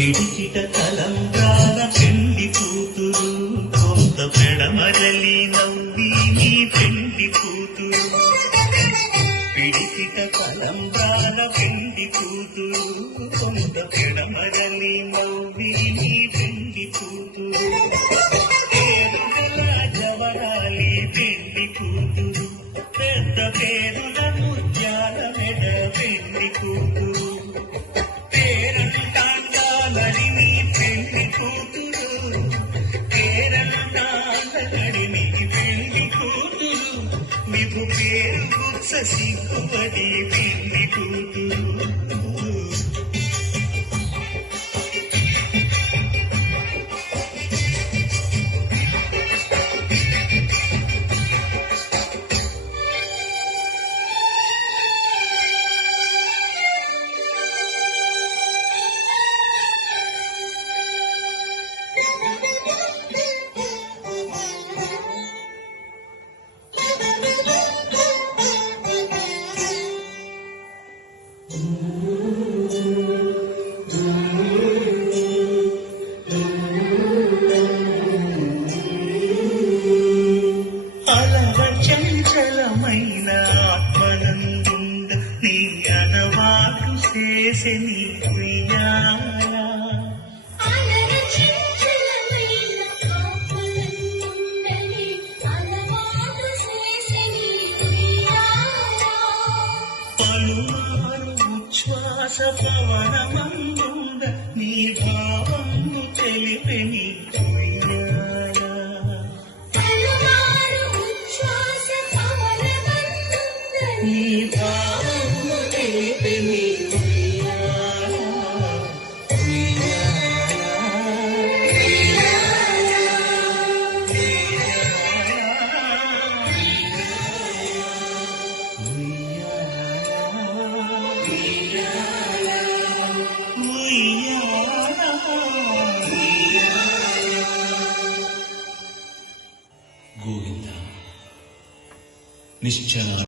పిడికిట తలంబ్రాల పెండి కూతురు కొంత పెడమరలి నవ్వి నీ పెండి కూతురు పిడికిట తలంబ్రాల పెండి కూతురు కొంత పెడమరలి నవ్వి నీ పెండి కూతురు పేరుగల జవరాలి పెండి కూతురు పెద్ద పేరుల ముత్యాల మెడ పెండి కూతురు పేరంటాండాలని నీ పెండి కూతురు పేరంటాండలని నీ పెండి కూతురు మీకు పేరు గుచ్చ సిగ్గుపడి పెండి కూతురు చంచలమైన ఆత్మనందుండ నీ అనవాకు చేసే నీ పలుమారు ఉచ్ఛ్వాస పవనమందుండ నీ భావము తెలిపే నీ నీ భావము తెలిపే నీ గోవింద నిశ్చల